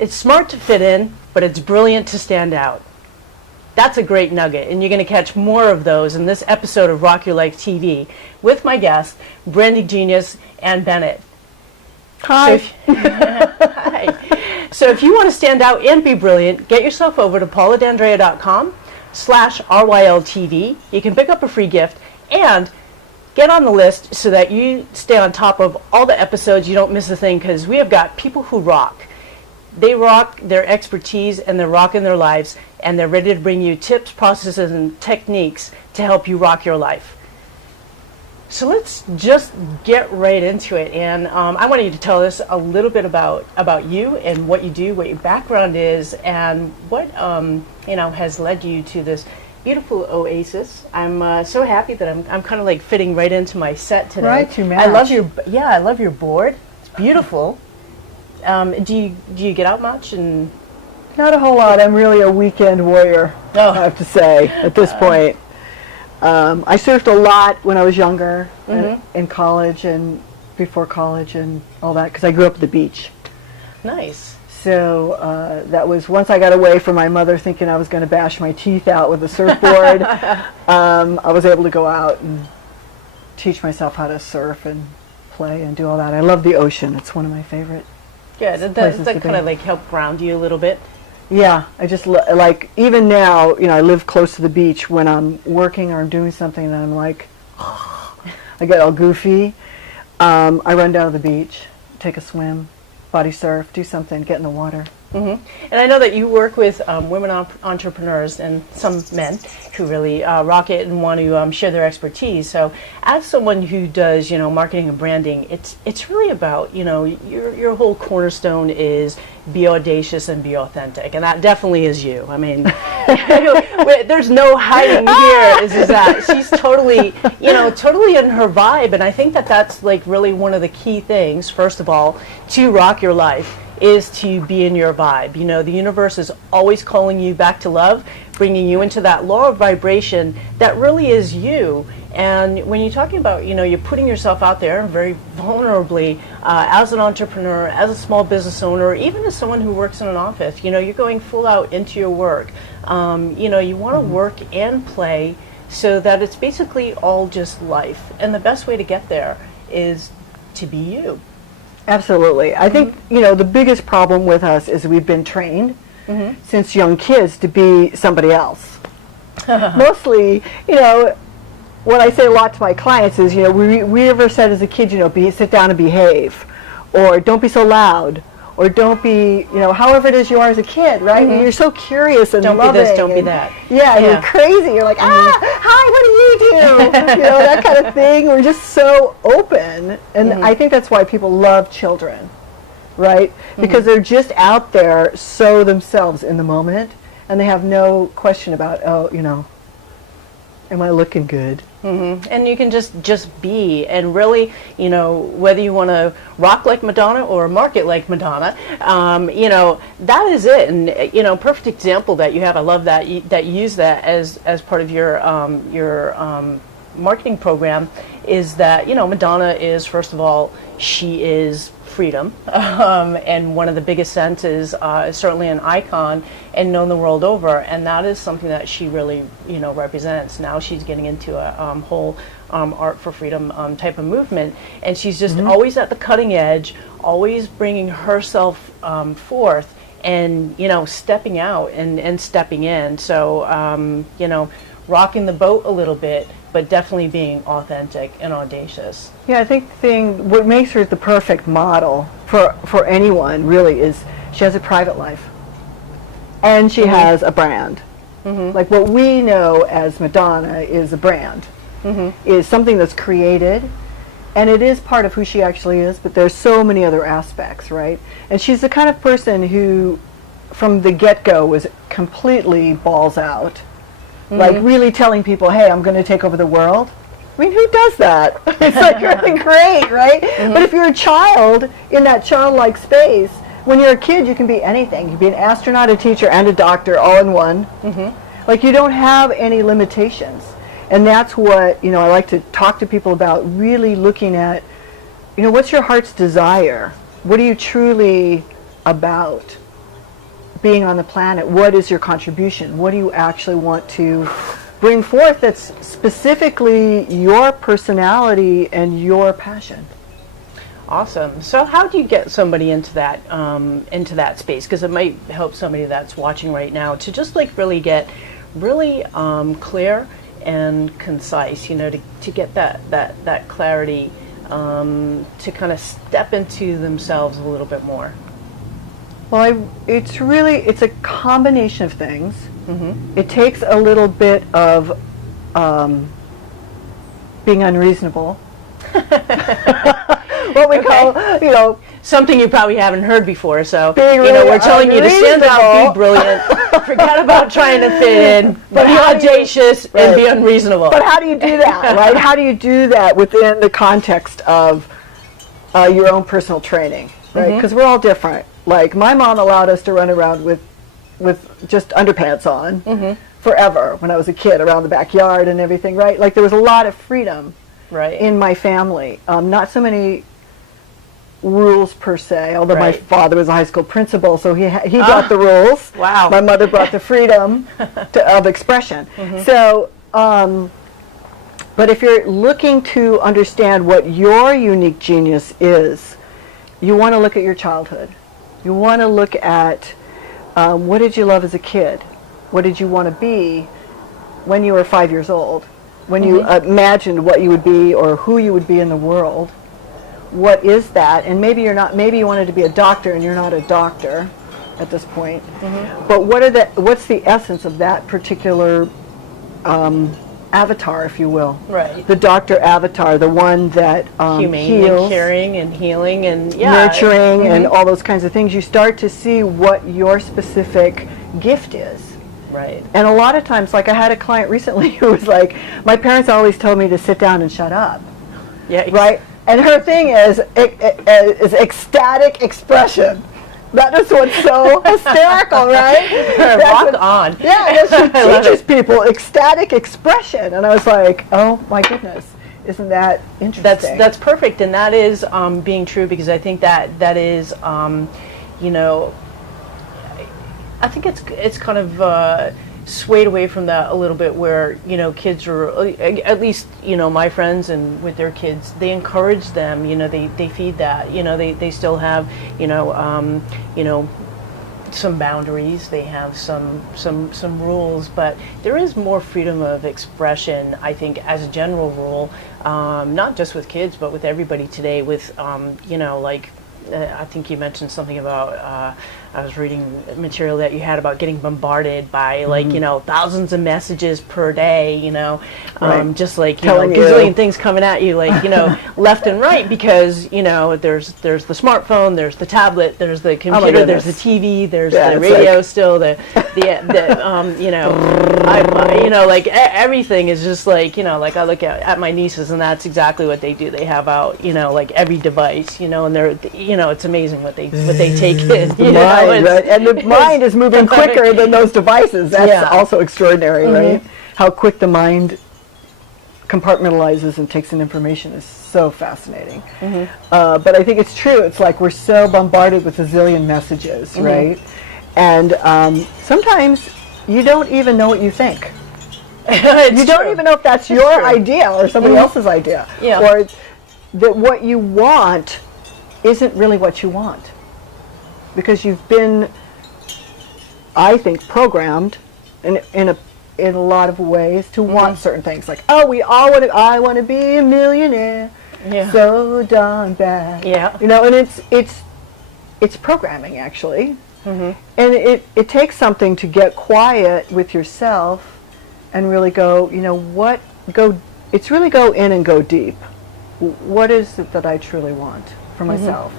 It's smart to fit in, but it's brilliant to stand out. That's a great nugget, and you're going to catch more of those in this episode of Rock Your Life TV with my guest, branding genius Ann Bennett. Hi. Hi. So if you want to stand out and be brilliant, get yourself over to pauladandrea.com/RYLTV. You can pick up a free gift and get on the list so that you stay on top of all the episodes. You don't miss a thing, because we have got people who rock. They rock their expertise and they're rocking their lives, and they're ready to bring you tips, processes, and techniques to help you rock your life. So let's just get right into it. And I want you to tell us a little bit about you and what you do, what your background is, and what has led you to this beautiful oasis. I'm so happy that I'm kind of like fitting right into my set today. Right, you match. I love your board. It's beautiful. Do you get out much? And Not a whole lot. I'm really a weekend warrior, I have to say, at this point. I surfed a lot when I was younger, in college and before college and all that, because I grew up at the beach. Nice. So that was, once I got away from my mother thinking I was going to bash my teeth out with a surfboard, I was able to go out and teach myself how to surf and play and do all that. I love the ocean. It's one of my favorite. Yeah, does that kind of like help ground you a little bit? Yeah, I just like, even now, I live close to the beach. When I'm working or I'm doing something and I'm like, I get all goofy, I run down to the beach, take a swim, body surf, do something, get in the water. And I know that you work with women entrepreneurs and some men who really rock it and want to share their expertise. So as someone who does, marketing and branding, it's really about, your whole cornerstone is be audacious and be authentic. And that definitely is you. I mean, there's no hiding here. Is that she's totally in her vibe. And I think that that's like really one of the key things, first of all, to rock your life, is to be in your vibe. The universe is always calling you back to love, bringing you into that lower vibration that really is you. And when you're talking about, you're putting yourself out there very vulnerably as an entrepreneur, as a small business owner, even as someone who works in an office, you're going full out into your work. You want to work and play so that it's basically all just life. And the best way to get there is to be you. Absolutely. I think, the biggest problem with us is we've been trained since young kids to be somebody else. Mostly, what I say a lot to my clients is, we ever said as a kid, sit down and behave, or don't be so loud, or don't be, however it is you are as a kid, right? And you're so curious and don't loving. Be this, don't be that. Yeah, and you're crazy. You're like, hi, what do you do? That kind of thing. We're just so open. And I think that's why people love children, right? Because they're just out there so themselves in the moment, and they have no question about, am I looking good? And you can just be, and really, whether you want to rock like Madonna or market like Madonna, that is it. And perfect example that you have. I love that you use that as part of your marketing program. Is that Madonna is, first of all, she is freedom, and one of the biggest senses, certainly an icon and known the world over, and that is something that she really represents. Now she's getting into a whole art for freedom type of movement, and she's just always at the cutting edge, always bringing herself forth, and stepping out and stepping in. So rocking the boat a little bit, but definitely being authentic and audacious. Yeah, I think what makes her the perfect model for anyone really is she has a private life, and she has a brand. Like what we know as Madonna is a brand, is something that's created, and it is part of who she actually is, but there's so many other aspects, right? And she's the kind of person who, from the get-go, was completely balls out. Like really telling people, hey, I'm going to take over the world. I mean, who does that? It's like really great, right? But if you're a child in that childlike space, when you're a kid, you can be anything. You can be an astronaut, a teacher, and a doctor all in one. Like, you don't have any limitations. And that's what, you know, I like to talk to people about, really looking at, you know, what's your heart's desire? What are you truly about being on the planet? What is your contribution? What do you actually want to bring forth that's specifically your personality and your passion? Awesome. So how do you get somebody into that space? Because it might help somebody that's watching right now to just like really get really clear and concise, you know, to get that clarity, to kind of step into themselves a little bit more. Well, it's a combination of things. It takes a little bit of being unreasonable. What we call, you know, something you probably haven't heard before. So, being you know, really we're telling you to stand out, be brilliant, forget about trying to fit in, but be audacious and be unreasonable. But how do you do that, right? How do you do that within the context of your own personal training, right? Because we're all different. Like, my mom allowed us to run around with just underpants on forever when I was a kid, around the backyard and everything, right? Like, there was a lot of freedom in my family. Not so many rules per se, although my father was a high school principal, so he brought the rules. Wow. My mother brought the freedom of expression. So, but if you're looking to understand what your unique genius is, you want to look at your childhood. You want to look at what did you love as a kid? What did you want to be when you were 5 years old? When you imagined what you would be or who you would be in the world? What is that? And maybe you're not. Maybe you wanted to be a doctor and you're not a doctor at this point. But what's the essence of that particular avatar, if you will? Right. The doctor avatar, the one that humane heals, and caring and healing and nurturing and all those kinds of things. You start to see what your specific gift is. Right. And a lot of times, like, I had a client recently who was like, my parents always told me to sit down and shut up. Yeah. Right? And her thing is ecstatic expression. That is what's so hysterical, right? Rock on. Yeah, she teaches people ecstatic expression. And I was like, oh my goodness, isn't that interesting? That's perfect, and that is being true, because I think that is, you know, I think it's kind of swayed away from that a little bit, where, you know, kids are, at least, you know, my friends and with their kids, they encourage them, you know, they feed that, you know, they still have, you know, some boundaries, they have some rules, but there is more freedom of expression, I think, as a general rule, not just with kids, but with everybody today, with, you know, like, I think you mentioned something about, I was reading material that you had about getting bombarded by, like, you know, thousands of messages per day, you know, just like, you know, gazillion things coming at you, like, you know, left and right, because, you know, there's the smartphone, there's the tablet, there's the computer, there's the TV, there's the radio, like, still, you know, you know, like, everything is just like, you know, like, I look at my nieces, and that's exactly what they do. They have out, you know, like, every device, you know, and they're, you know, it's amazing what they take in, you know. Right. And the mind is moving quicker than those devices. That's also extraordinary, right? How quick the mind compartmentalizes and takes in information is so fascinating. But I think it's true. It's like we're so bombarded with a zillion messages, right? And sometimes you don't even know what you think. You don't even know if that's your idea or somebody else's idea. Or that what you want isn't really what you want. Because you've been, I think, programmed in a lot of ways to want certain things. Like, oh, I want to be a millionaire, so darn bad. You know, and it's programming, actually. And it takes something to get quiet with yourself and really go, you know, it's really go in and go deep. What is it that I truly want for myself?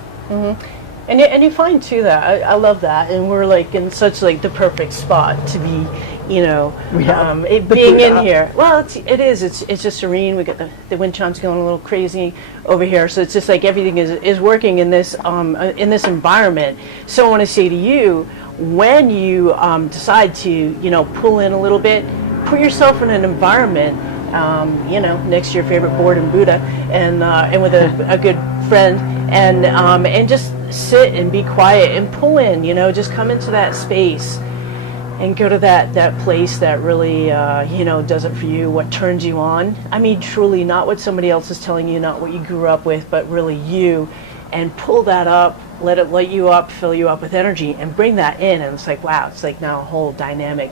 And you find too that I love that, and we're like in such like the perfect spot to be, you know, Yeah. being in here. Well, it is. It's just serene. We got the wind chimes going a little crazy over here, so it's just like everything is working in this environment. So I want to say to you, when you decide to, you know, pull in a little bit, put yourself in an environment, you know, next to your favorite board in Buddha, and with a good friend, and just sit and be quiet and pull in, you know, just come into that space and go to that place that really, you know, does it for you, what turns you on. I mean, truly, not what somebody else is telling you, not what you grew up with, but really you, and pull that up, let it light you up, fill you up with energy, and bring that in. And it's like, wow, it's like now a whole dynamic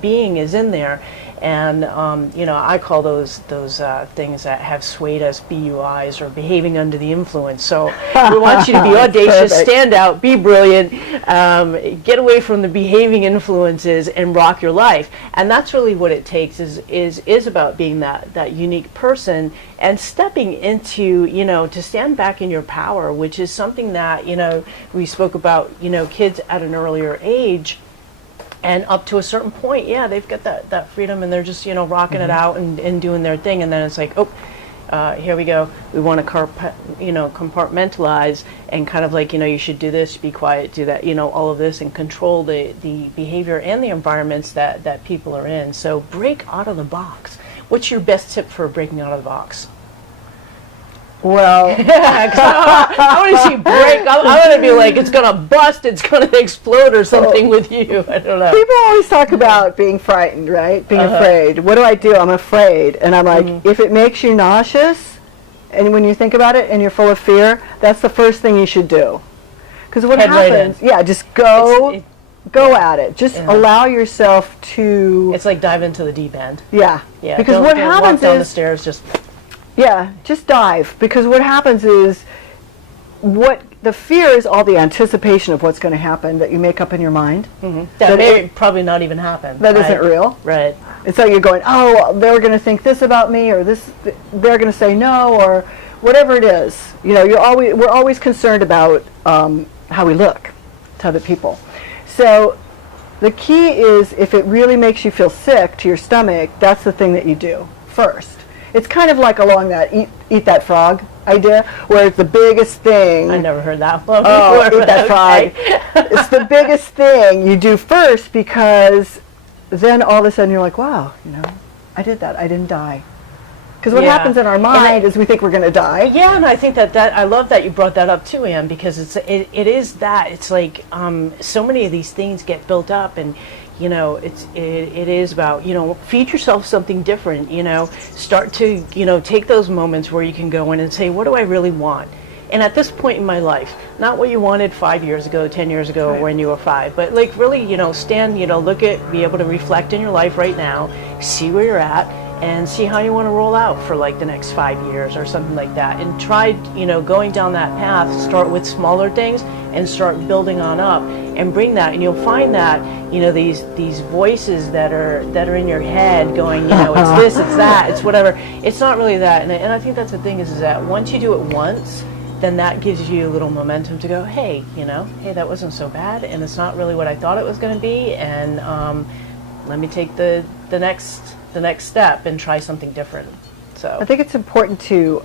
being is in there. And, you know, I call those things that have swayed us BUIs, or behaving under the influence. So we want you to be audacious, stand out, be brilliant, get away from the behaving influences, and rock your life. And that's really what it takes, is about being that unique person and stepping into, you know, to stand back in your power, which is something that, you know, we spoke about, you know, kids at an earlier age. And up to a certain point, yeah, they've got that freedom, and they're just, you know, rocking it out and doing their thing. And then it's like, oh, here we go. We want to compartmentalize and kind of like, you know, you should do this, be quiet, do that, you know, all of this, and control the behavior and the environments that people are in. So break out of the box. What's your best tip for breaking out of the box? Well, I want to see break. I want to be like, it's going to bust, it's going to explode or something with you. I don't know. People always talk about being frightened, right? Being afraid. What do? I'm afraid. And I'm like, if it makes you nauseous, and when you think about it and you're full of fear, that's the first thing you should do. Because what happens, just go at it. Just allow yourself to... It's like dive into the deep end. Yeah. Because what happens walk down the stairs, just... Yeah, just dive, because what happens is, what the fear is all the anticipation of what's going to happen that you make up in your mind. That may probably not even happen. That isn't real. Right. And so you're going, oh, they're going to think this about me, or this, they're going to say no, or whatever it is. You know, we're always concerned about how we look to other people. So the key is, if it really makes you feel sick to your stomach, that's the thing that you do first. It's kind of like along that eat that frog idea, where it's the biggest thing. I never heard that one before. Oh, eat that frog. It's the biggest thing you do first, because then all of a sudden you're like, wow, you know, I did that. I didn't die. Because what happens in our mind is we think we're going to die. Yeah, and I think that I love that you brought that up too, Ann, because it is that. It's like so many of these things get built up, and you know, it is about, you know, feed yourself something different, you know, start to, you know, take those moments where you can go in and say, what do I really want? And at this point in my life, not what you wanted 5 years ago, 10 years ago, when you were 5, but like really, you know, stand, you know, look at, be able to reflect in your life right now, see where you're at, and see how you want to roll out for like the next 5 years or something like that. And try, you know, going down that path, start with smaller things and start building on up, and bring that, and you'll find that, you know, these voices that are in your head going, you know, it's this, it's that, it's whatever. It's not really that. And I think that's the thing, is that once you do it once, then that gives you a little momentum to go, hey, you know, hey, that wasn't so bad, and it's not really what I thought it was going to be, and let me take the next step and try something different. So I think it's important to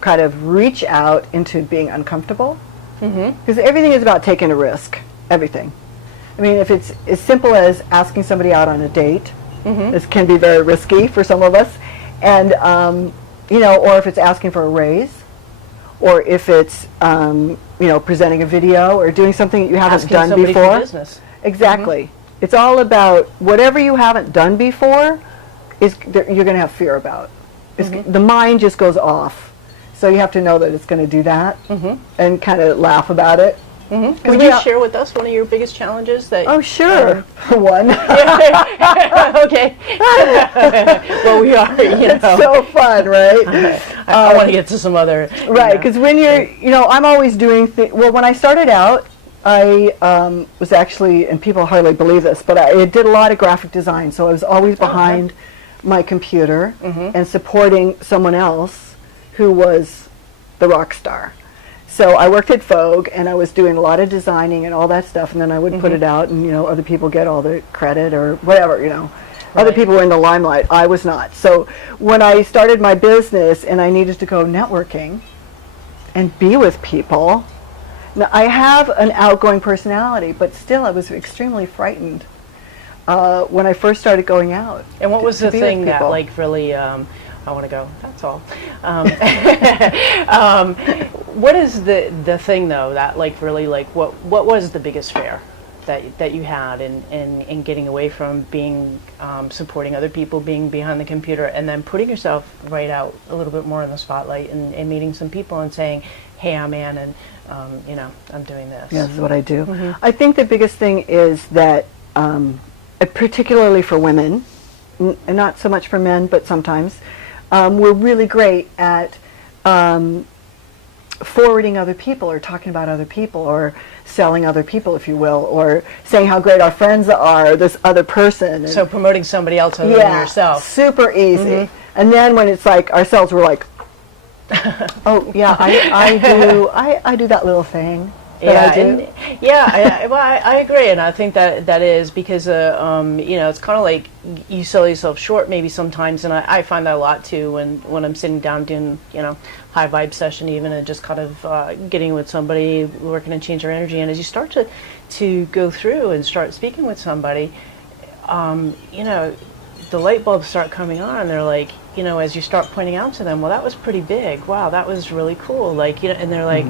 kind of reach out into being uncomfortable, because everything is about taking a risk. Everything. I mean, if it's as simple as asking somebody out on a date, this can be very risky for some of us, and you know, or if it's asking for a raise, or if it's you know, presenting a video or doing something that you haven't done before. For business. Exactly. It's all about whatever you haven't done before you're going to have fear about. The mind just goes off. So you have to know that it's going to do that, and kind of laugh about it. Would you share with us one of your biggest challenges? Oh, sure. One. Okay. Well, we are, you know. It's so fun, right? I want to get to some other. Right, because when you're, you know, I'm always doing well, when I started out, I was actually, and people hardly believe this, but I did a lot of graphic design, so I was always behind my computer and supporting someone else who was the rock star. So I worked at Vogue, and I was doing a lot of designing and all that stuff, and then I would put it out, and other people get all the credit or whatever. Other people were in the limelight. I was not. So when I started my business and I needed to go networking and be with people, now I have an outgoing personality, but still I was extremely frightened when I first started going out. And what was the thing that like really, I want to go, that's all. What is the thing though that like really like, what was the biggest fear that you had in getting away from being supporting other people, being behind the computer, and then putting yourself right out a little bit more in the spotlight and meeting some people and saying, hey, I'm Ann, and I'm doing this. Yeah, that's what I do. I think the biggest thing is that, particularly for women, and not so much for men, but sometimes, we're really great at forwarding other people or talking about other people or selling other people, if you will, or saying how great our friends are, this other person. So promoting somebody else other than yourself. Super easy. And then when it's like ourselves, we're like, oh yeah, I do that little thing. I agree, and I think that is because it's kind of like you sell yourself short maybe sometimes, and I find that a lot too when I'm sitting down doing high vibe session even, and just kind of getting with somebody, working and change their energy, and as you start to go through and start speaking with somebody, the light bulbs start coming on, and they're like, as you start pointing out to them, well, that was pretty big, wow, that was really cool, like, and they're like,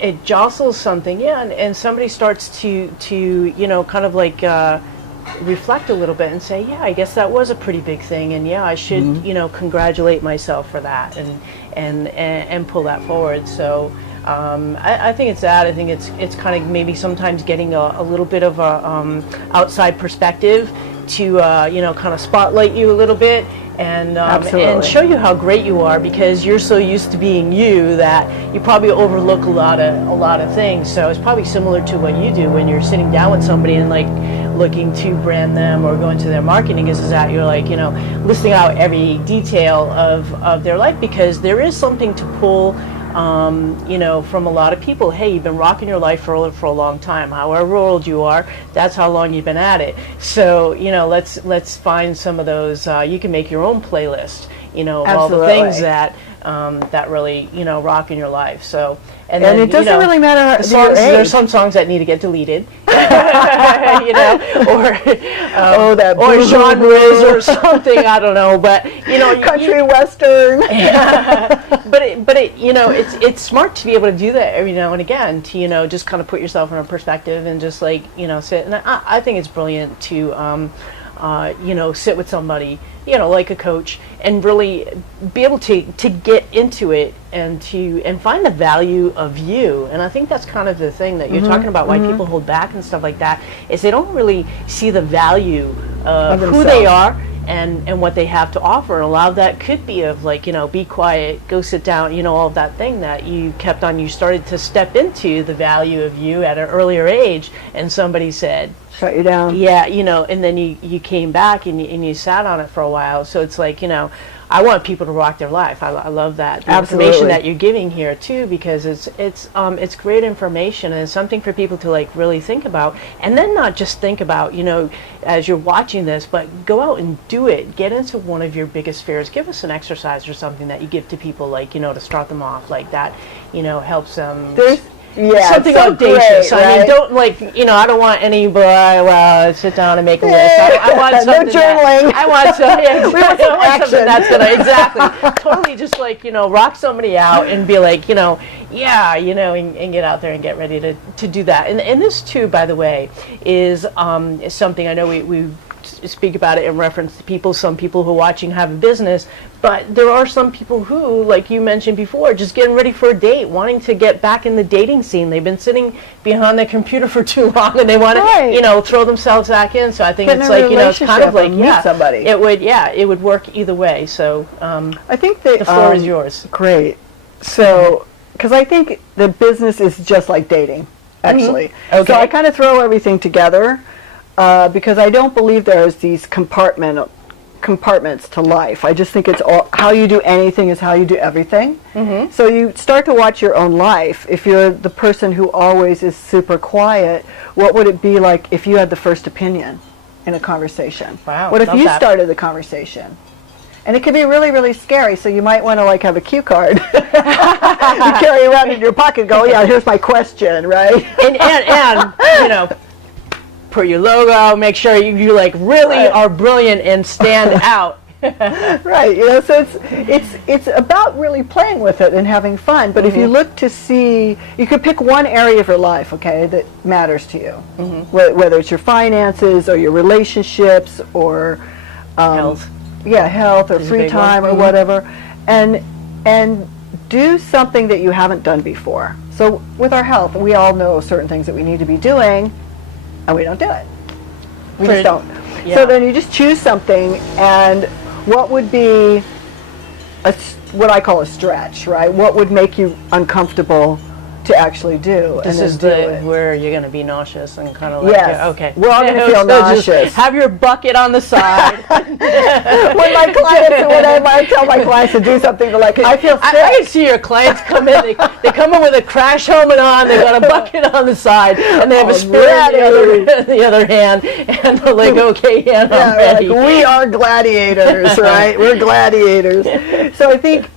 it jostles something, and somebody starts to kind of like reflect a little bit and say, yeah, I guess that was a pretty big thing, and I should congratulate myself for that and pull that forward. So I think it's that. I think it's kind of maybe sometimes getting a little bit of a outside perspective to kind of spotlight you a little bit. And show you how great you are, because you're so used to being you that you probably overlook a lot of things. So it's probably similar to what you do when you're sitting down with somebody and like looking to brand them or go into their marketing, is that you're like listing out every detail of their life, because there is something to pull from a lot of people. Hey, you've been rocking your life for a long time. However old you are, that's how long you've been at it. So, let's find some of those. You can make your own playlist, of all the things that really, rock in your life. So, and then, it doesn't really matter. There's some songs that need to get deleted, or or genres or something. I don't know, but country western. But it's smart to be able to do that every now and again, to just kind of put yourself in a perspective and just like sit. And I think it's brilliant to sit with somebody, like a coach, and really be able to get into it and find the value of you. And I think that's kind of the thing that you're talking about, why people hold back and stuff like that, is they don't really see the value of who they are and what they have to offer. And a lot of that could be of like, be quiet, go sit down, all of that thing that you kept on. You started to step into the value of you at an earlier age, and somebody said, shut you down. Yeah, and then you came back and you sat on it for a while. So it's like, I want people to rock their life. I love that. The information that you're giving here too, because it's great information, and it's something for people to like really think about, and then not just think about, as you're watching this, but go out and do it. Get into one of your biggest fears. Give us an exercise or something that you give to people, like, to start them off, like that, helps them. Something so audacious. Great, right? I mean, don't I don't want any sit down and make a list. I want something. No journaling. I want something that's gonna totally just like rock somebody out and be like and get out there and get ready to do that. And this too, by the way, is something I know we speak about it in reference to people. Some people who are watching have a business, but there are some people who, like you mentioned before, just getting ready for a date, wanting to get back in the dating scene. They've been sitting behind their computer for too long, and they want to, throw themselves back in. So I think it's like, it's kind of like, meet somebody. It would work either way. So I think the floor is yours. Great. So, because I think the business is just like dating, actually. Okay. So I kind of throw everything together. Because I don't believe there's these compartments to life. I just think it's all, how you do anything is how you do everything. So you start to watch your own life. If you're the person who always is super quiet, what would it be like if you had the first opinion in a conversation? Wow, what if love you that. started the conversation? And it can be really, really scary, so you might want to like have a cue card you carry around in your pocket and go, yeah, here's my question, right? and you know, put your logo, make sure you like really are brilliant and stand out. Right, you know, so it's about really playing with it and having fun. But if you look to see, you could pick one area of your life, okay, that matters to you, whether it's your finances or your relationships or Health. Yeah, health or Is a free big one. time or whatever, and do something that you haven't done before. So with our health, we all know certain things that we need to be doing, and we don't do it. We just don't. Yeah. So then you just choose something, and what would be what I call a stretch, right? What would make you uncomfortable to actually do? This and is then do it. where you're going to be nauseous and kind of like, Yes. okay. We're all gonna feel So just nauseous. have your bucket on the side. When my clients, when I tell my clients to do something, they're like, I feel sick. I can see your clients come in. They come in with a crash helmet on. They've got a bucket on the side, and they have a spear in the other hand, and they're like, "Okay, yeah, I'm ready." Like, we are gladiators, right? We're gladiators. So I think,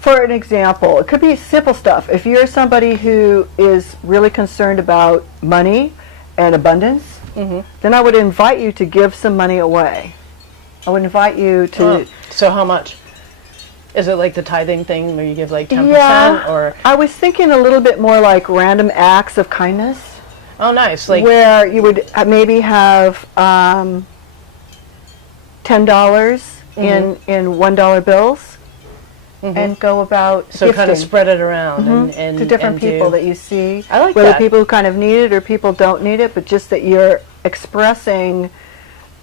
for an example, it could be simple stuff. If you're somebody who is really concerned about money and abundance, then I would invite you to give some money away. I would invite you to... So how much? Is it like the tithing thing where you give like 10%? Yeah, or I was thinking a little bit more like random acts of kindness. Oh, nice. Like where you would maybe have $10 in $1 bills and go about so gifting. kind of spread it around and to different and people that you see. I like whether that. people who kind of need it or people don't need it, but just that you're expressing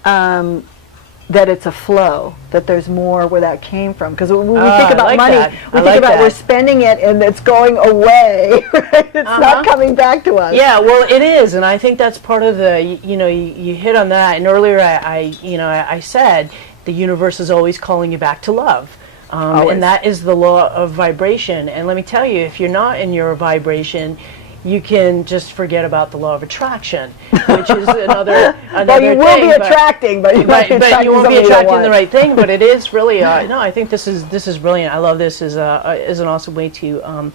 that it's a flow, that there's more where that came from. Because when we think about like money, that. we I think like about that. we're spending it and it's going away, right? It's not coming back to us. Yeah, well, it is, and I think that's part of the, you hit on that, and earlier I said the universe is always calling you back to love. And that is the law of vibration. And let me tell you, if you're not in your vibration, you can just forget about the law of attraction, which is another well, you will thing, be attracting, but you won't be attracting you won't be somebody you don't attracting the want. right thing. But it is really no. I think this is brilliant. I love this as an awesome way to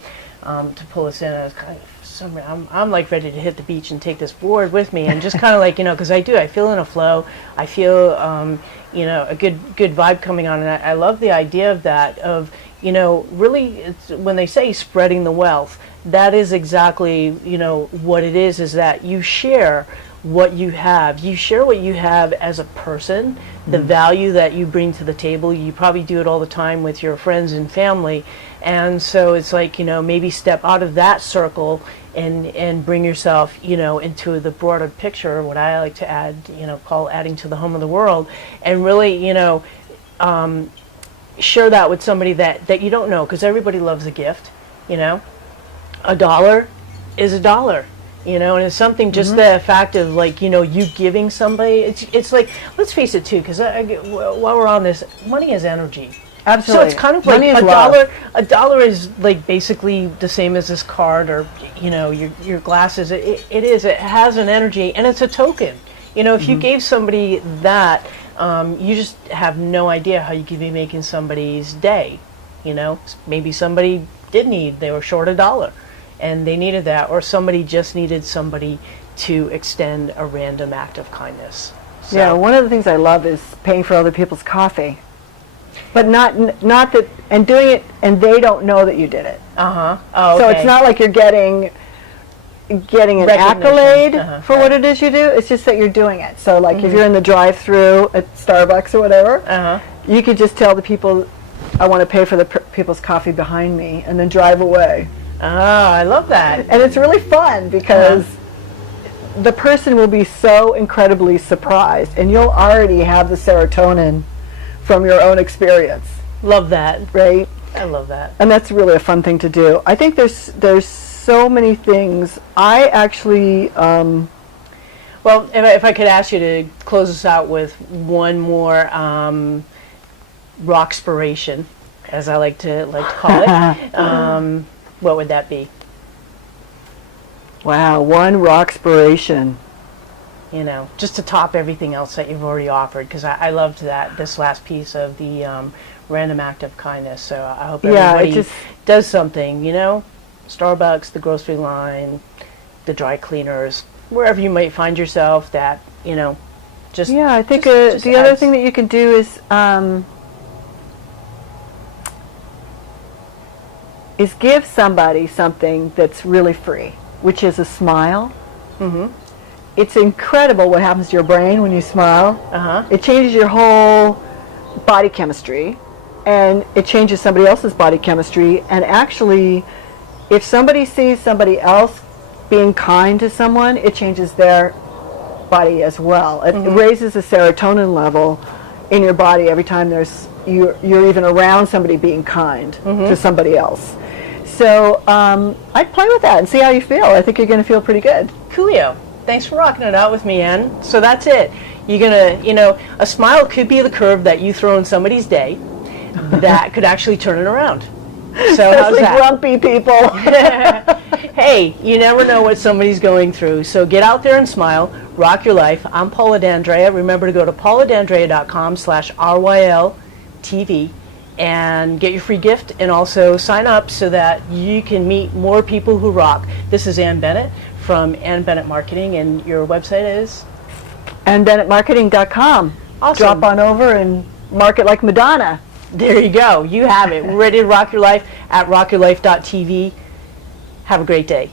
pull us in. As kind of I'm like ready to hit the beach and take this board with me and just kind of like because I feel in a flow. I feel a good vibe coming on, and I love the idea of that. Of really, it's, when they say spreading the wealth, that is exactly what it is that you share what you have. You share what you have as a person, the value that you bring to the table. You probably do it all the time with your friends and family, and so it's like maybe step out of that circle and bring yourself into the broader picture, what I like to add call adding to the home of the world, and really share that with somebody that you don't know, because everybody loves a gift. $1 is $1, and it's something, just the fact of like you giving somebody, it's like, let's face it too, because while we're on this, money is energy. Absolutely. So it's kind of like a dollar is like basically the same as this card, or your glasses. It has an energy, and it's a token. If you gave somebody that, you just have no idea how you could be making somebody's day. Maybe somebody they were short $1 and they needed that, or somebody just needed somebody to extend a random act of kindness. So. Yeah, one of the things I love is paying for other people's coffee, but not that, and doing it, and they don't know that you did it. Oh, so okay. it's not like you're getting an accolade for what it is you do. It's just that you're doing it. So like if you're in the drive-through at Starbucks or whatever, you could just tell the people, I want to pay for the people's coffee behind me, and then drive away. Oh, I love that. And it's really fun because the person will be so incredibly surprised, and you'll already have the serotonin from your own experience. Love that. Right? I love that. And that's really a fun thing to do. I think there's so many things. I actually Well, if I could ask you to close us out with one more rockspiration, as I like to call it, what would that be? Wow, one rockspiration. You know, just to top everything else that you've already offered, because I loved this last piece of the random act of kindness. So I hope everybody does something, you know, Starbucks, the grocery line, the dry cleaners, wherever you might find yourself, that, you know, just... Yeah, I think the other thing that you can do is give somebody something that's really free, which is a smile. Mm-hmm. It's incredible what happens to your brain when you smile. Uh-huh. It changes your whole body chemistry, and it changes somebody else's body chemistry. And actually, if somebody sees somebody else being kind to someone, it changes their body as well. It raises the serotonin level in your body every time you're even around somebody being kind to somebody else. So I'd play with that and see how you feel. I think you're going to feel pretty good. Coolio. Thanks for rocking it out with me, Ann. So that's it. You're going to, you know, a smile could be the curve that you throw in somebody's day that could actually turn it around. So how's that? Grumpy people. Hey, you never know what somebody's going through. So get out there and smile. Rock your life. I'm Paula D'Andrea. Remember to go to pauladandrea.com/RYLTV and get your free gift, and also sign up so that you can meet more people who rock. This is Ann Bennett from Ann Bennett Marketing, and your website is? AnnBennettMarketing.com. Awesome. Drop on over and market like Madonna. There you go. You have it. We're ready to rock your life at rockyourlife.tv. Have a great day.